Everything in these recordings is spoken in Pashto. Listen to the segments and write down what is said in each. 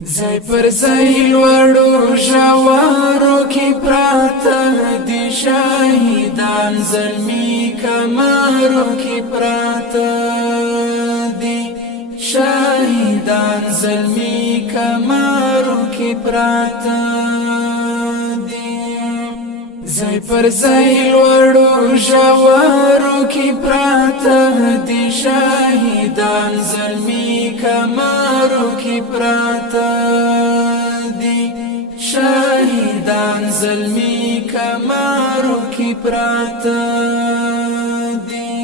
زای پر زای لوړو ژورو کې پراته دي شهیدان، زلمي کمرو کې پراته دي شهیدان، زلمي کمرو کې پراته دي. زای پر زای لوړو ژورو کې پراته دي شهیدان، زلمي کمرو کې پراته دي شهیدان، زلمي کمرو کې پراته دي.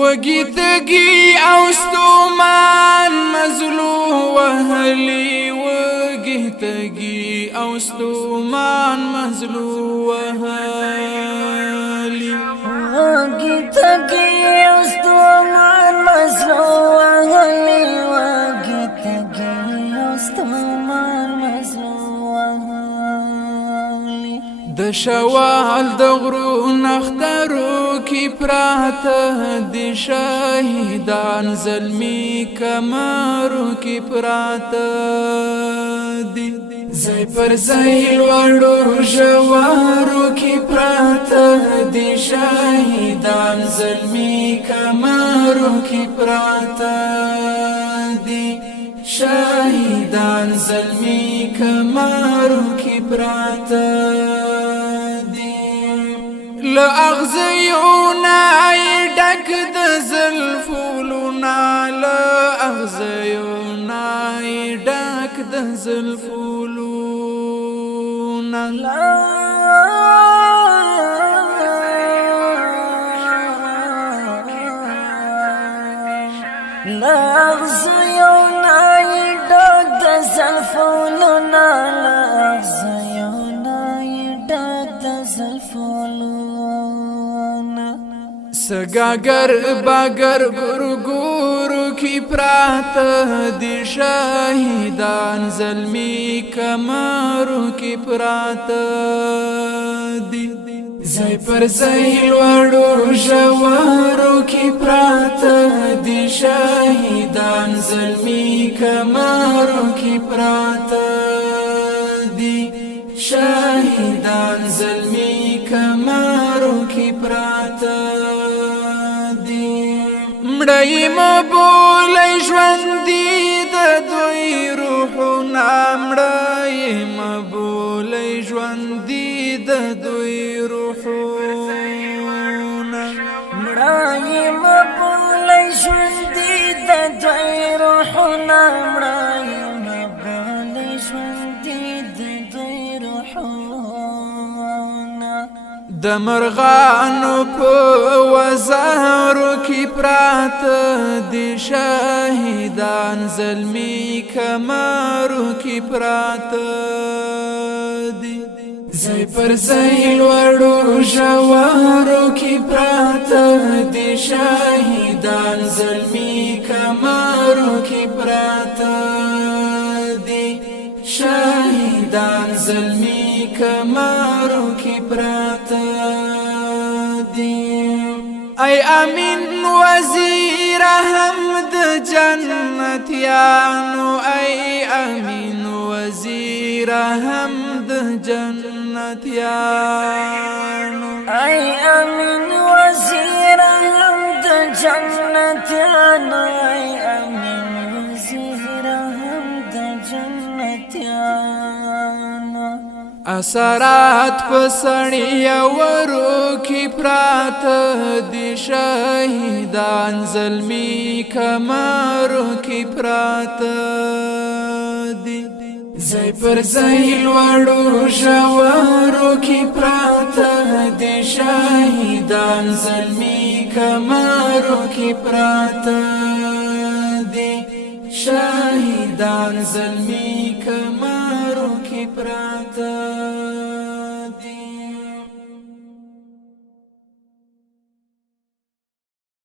وږي تږي او ستومان مزلو وهلي، وږي تږي او ستومان مزلو وهلي، وږي تږي او ستومان مزلو وهلي، وږي تږي او ستومان مزلو وهلي. د شوال د غرو نخترو کې پراته دي شهیدان، زلمي کمرو کې پراته دي. زای پر زای لوړو ژورو کې پراته دي شهیدان، زلمي کمرو کې پراته دي شهیدان، زلمي کمرو کې پراته دي. لأغزيونا ډک د زلفولونا، لأغزيونا ډک د زلفولونا، لأغزيونا ډک د زلفولونا، لأغزيونا ډک د زلفولونا. سگاگر باگر گرگورو کی پراته دي شهیدان، زلمي کمرو کی پراته دي. زای پر زای لوړو ژورو کی پراته دي شهیدان، زلمي کمرو کی پراته دي شهیدان، زلمي کمرو کی پراته دي. مړی مبولای ژوندي د دوی روحونه، مړی مبولای ژوندي د دوی روحونه، مړی مبولای ژوندي د دوی روحونه، مړی مبولای ژوندي د دوی روحونه. د مرغانو په وزارو کې پراته دي شهیدان، زلمي کمرو کې پراته دي. زای پر زای لوړو ژورو کې پراته دي شهیدان، زلمي کمرو کې پراته دي شهیدان، زلمي کمرو کې پراته دي. ای امین وزیر حمد جنتیانو، ای امین وزیر حمد جنتیانو، ای امین وزیر حمد جنتیانو، ای امین وزیر حمد جنتیانو. اثرات پسړی ورو کې پراته دي شهیدان، زلمي کمرو کې پراته دي. زای پر زای لوړو ژورو کې پراته دي شهیدان، زلمي کمرو کې پراته دي شهیدان، زلمي کمرو کې پراته